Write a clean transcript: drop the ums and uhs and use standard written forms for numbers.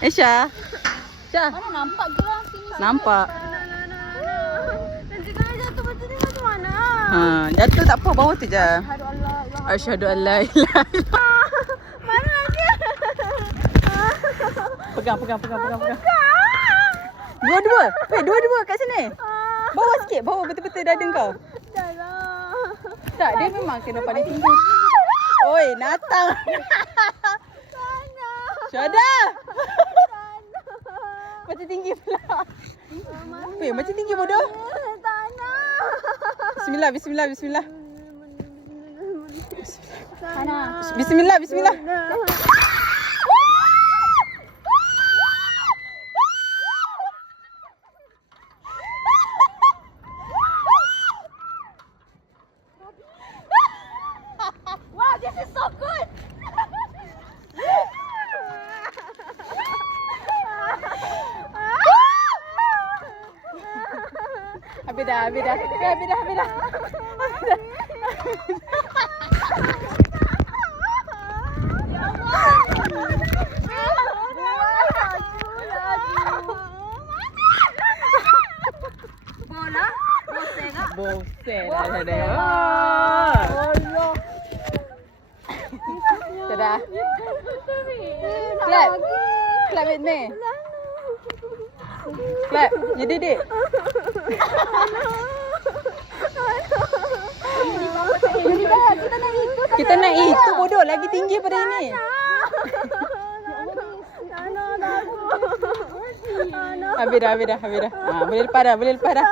Aisyah. Aisyah. Mana nampak ke orang sini? Nampak. Nanti kalau jatuh macam ni macam mana? Jatuh tak apa, bawah tu je. Asyhadu Asyhadu Allah. an la ilaha illallah. Mana lagi? Pegang. Dua-dua. Weh, dua-dua kat sini. Bawa sikit, bawa betul-betul dada kau. Tak, dia memang kena paling tinggi. Oi, natang. Syada. Macam tinggi pula. Weh, macam tinggi bodoh. Bismillah. Bismillah. Wow, this is so good. Habis dah. Bosan dah dia. Allah. Sudah. Clap with me. Clap. You did it. Kita naik itu bodoh, lagi tinggi pada ini. Habis dah. Boleh lepas dah.